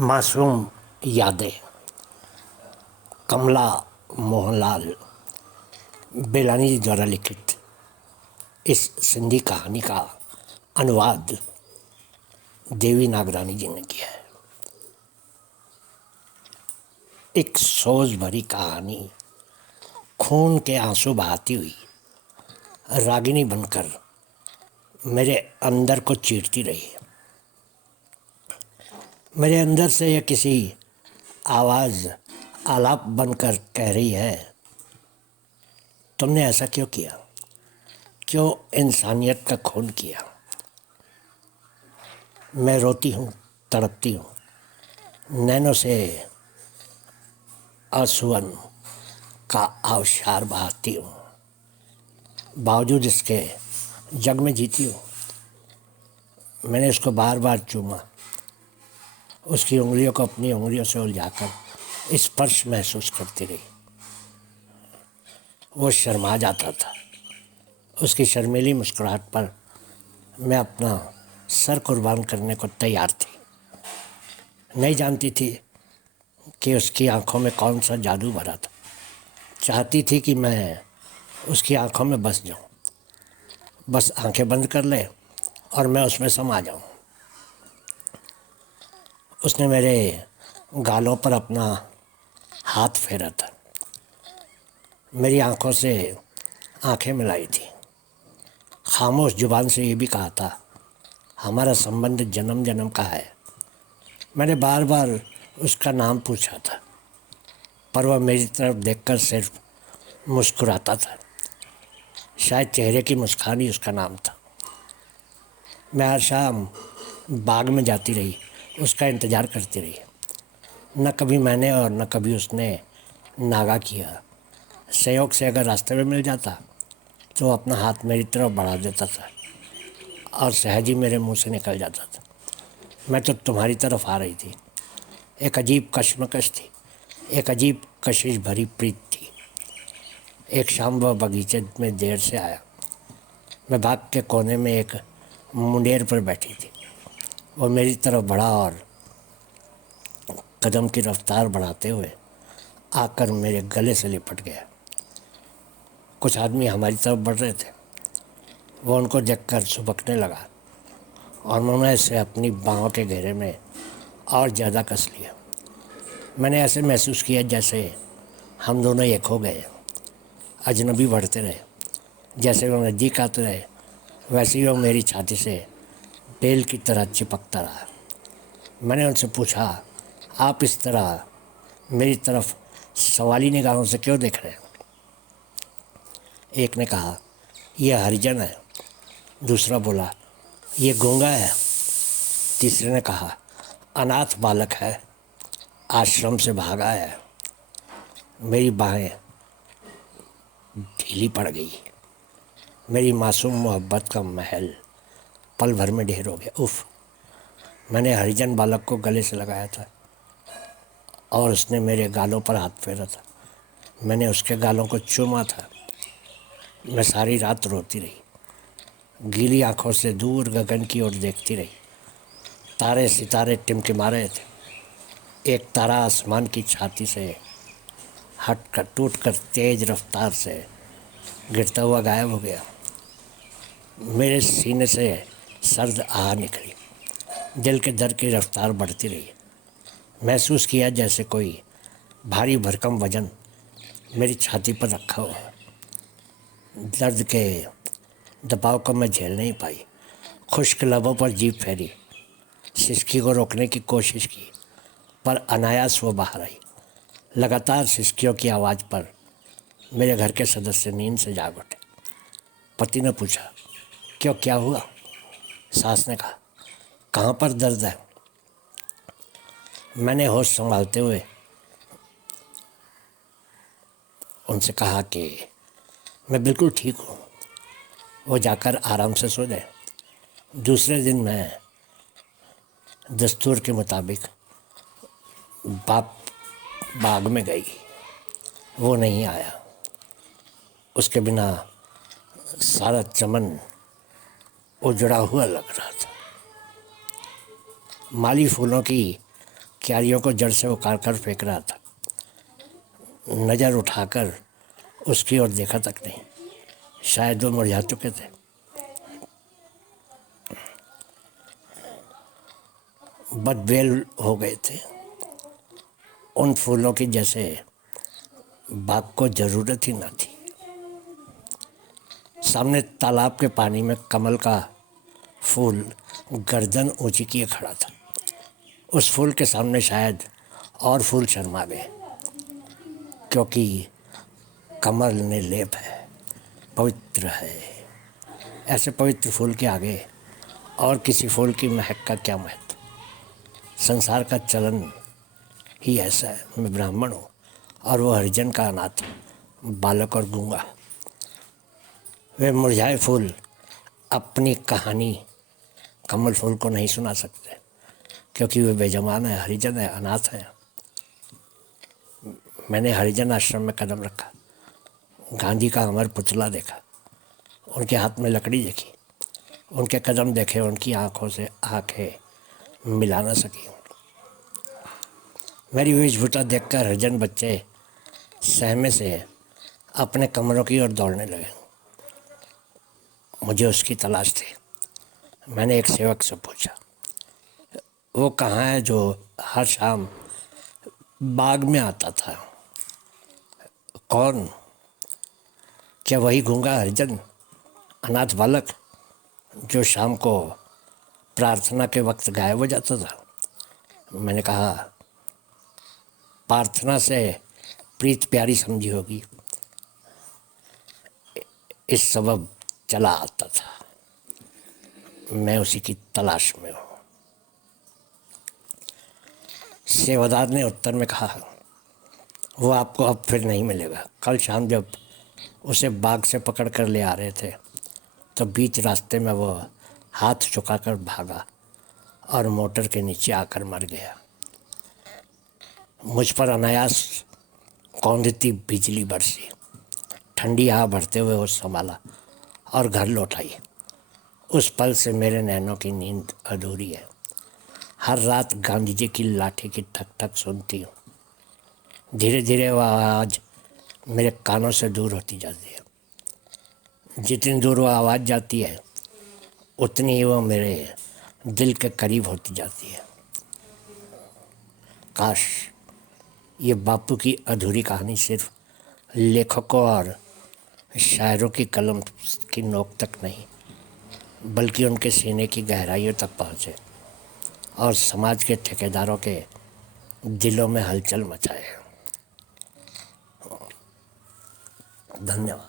मासूम यादें। कमला मोहनलाल बेलानी जी द्वारा लिखित इस सिंधी कहानी का अनुवाद देवी नागरानी जी ने किया है। एक सोच भरी कहानी खून के आंसू बहाती हुई रागिनी बनकर मेरे अंदर को चीरती रही। मेरे अंदर से यह किसी आवाज़ आलाप बनकर कह रही है, तुमने ऐसा क्यों किया, क्यों इंसानियत का खून किया। मैं रोती हूँ, तड़पती हूँ, नैनों से आंसुअन का आबशार बहाती हूँ। बावजूद इसके जग में जीती हूँ। मैंने उसको बार बार चूमा, उसकी उंगलियों को अपनी उंगलियों से उलझाकर स्पर्श महसूस करती रही। वो शर्मा जाता था। उसकी शर्मीली मुस्कुराहट पर मैं अपना सर कुर्बान करने को तैयार थी। नहीं जानती थी कि उसकी आंखों में कौन सा जादू भरा था। चाहती थी कि मैं उसकी आंखों में बस जाऊं, बस आंखें बंद कर ले और मैं उसमें समा जाऊं। उसने मेरे गालों पर अपना हाथ फेरा था, मेरी आंखों से आंखें मिलाई थी। खामोश जुबान से ये भी कहा था, हमारा संबंध जन्म जन्म का है। मैंने बार बार उसका नाम पूछा था, पर वह मेरी तरफ देखकर सिर्फ मुस्कुराता था। शायद चेहरे की मुस्कान ही उसका नाम था। मैं हर शाम बाग में जाती रही, उसका इंतज़ार करती रही। न कभी मैंने और न कभी उसने नागा किया। संयोग से अगर रास्ते में मिल जाता तो वो अपना हाथ मेरी तरफ बढ़ा देता था और सहज ही मेरे मुंह से निकल जाता था, मैं तो तुम्हारी तरफ आ रही थी। एक अजीब कश्मकश थी, एक अजीब कशिश भरी प्रीत थी। एक शाम वह बगीचे में देर से आया। मैं बाग के कोने में एक मुंडेर पर बैठी थी। वो मेरी तरफ बढ़ा और कदम की रफ्तार बढ़ाते हुए आकर मेरे गले से लिपट गया। कुछ आदमी हमारी तरफ बढ़ रहे थे। वो उनको देखकर सुबकने लगा और मैंने इसे अपनी बाहों के घेरे में और ज़्यादा कस लिया। मैंने ऐसे महसूस किया जैसे हम दोनों एक हो गए। अजनबी बढ़ते रहे। जैसे वो नज़दीक आते रहे वैसे ही वो मेरी छाती से बेल की तरह चिपकता रहा। मैंने उनसे पूछा, आप इस तरह मेरी तरफ सवाली निगाहों से क्यों देख रहे हैं। एक ने कहा, यह हरिजन है। दूसरा बोला, ये गूंगा है। तीसरे ने कहा, अनाथ बालक है, आश्रम से भागा है। मेरी बाहें ढीली पड़ गई। मेरी मासूम मोहब्बत का महल पल भर में ढेर हो गया। उफ! मैंने हरिजन बालक को गले से लगाया था और उसने मेरे गालों पर हाथ फेरा था। मैंने उसके गालों को चूमा था। मैं सारी रात रोती रही, गीली आंखों से दूर गगन की ओर देखती रही। तारे सितारे टिमटिमा रहे थे। एक तारा आसमान की छाती से हट कर टूट कर तेज रफ्तार से गिरता हुआ गायब हो गया। मेरे सीने से सर्द आह निकली। दिल के दर की रफ्तार बढ़ती रही। महसूस किया जैसे कोई भारी भरकम वजन मेरी छाती पर रखा हुआ है। दर्द के दबाव को मैं झेल नहीं पाई। खुश्क लबों पर जीभ फेरी, सिसकी को रोकने की कोशिश की, पर अनायास वो बाहर आई। लगातार सिसकियों की आवाज़ पर मेरे घर के सदस्य नींद से जाग उठे। पति ने पूछा, क्यों, क्या हुआ। सास ने कहा, कहाँ पर दर्द है। मैंने होश संभालते हुए उनसे कहा कि मैं बिल्कुल ठीक हूँ, वो जाकर आराम से सो जाए। दूसरे दिन मैं दस्तूर के मुताबिक बाग में गई। वो नहीं आया। उसके बिना सारा चमन उजड़ा हुआ लग रहा था। माली फूलों की क्यारियों को जड़ से उखाड़ कर फेंक रहा था। नज़र उठाकर उसकी ओर देखा तक नहीं, शायद वो मुरझा चुके थे। बदबेल हो गए थे, उन फूलों की जैसे बाग को ज़रूरत ही ना थी। सामने तालाब के पानी में कमल का फूल गर्दन ऊंची किए खड़ा था। उस फूल के सामने शायद और फूल शर्मा गए, क्योंकि कमल ने लेप है, पवित्र है। ऐसे पवित्र फूल के आगे और किसी फूल की महक का क्या महत्व। संसार का चलन ही ऐसा है। मैं ब्राह्मण हूँ और वो हरिजन का अनाथ बालक और गूंगा। वे मुरझाए फूल अपनी कहानी कमल फूल को नहीं सुना सकते, क्योंकि वे बेजमान है, हरिजन है, अनाथ है। मैंने हरिजन आश्रम में कदम रखा, गांधी का अमर पुतला देखा, उनके हाथ में लकड़ी देखी, उनके कदम देखे, उनकी आंखों से आंखें मिला न सकी। मेरी वेशभूषा देखकर हरिजन बच्चे सहमे से अपने कमरों की ओर दौड़ने लगे। मुझे उसकी तलाश थी। मैंने एक सेवक से पूछा, वो कहाँ है जो हर शाम बाग में आता था? कौन? क्या वही गूंगा हरिजन अनाथ बालक जो शाम को प्रार्थना के वक्त गायब हो जाता था? मैंने कहा, प्रार्थना से प्रीत प्यारी समझी होगी, इस सबब चला आता था। मैं उसी की तलाश में हूँ। सेवादार ने उत्तर में कहा, वो आपको अब फिर नहीं मिलेगा। कल शाम जब उसे बाग से पकड़ कर ले आ रहे थे तो बीच रास्ते में वो हाथ झुकाकर भागा और मोटर के नीचे आकर मर गया। मुझ पर अनायास कौंधती बिजली बरसी। ठंडी हवा भरते हुए वो संभाला और घर लौट आई। उस पल से मेरे नैनों की नींद अधूरी है। हर रात गांधी जी की लाठी की ठक ठक सुनती हूँ। धीरे धीरे वह आवाज़ मेरे कानों से दूर होती जाती है। जितनी दूर वह आवाज़ जाती है उतनी ही वह मेरे दिल के करीब होती जाती है। काश ये बापू की अधूरी कहानी सिर्फ लेखकों और शायरों की कलम की नोक तक नहीं, बल्कि उनके सीने की गहराइयों तक पहुँचे और समाज के ठेकेदारों के दिलों में हलचल मचाए। धन्यवाद।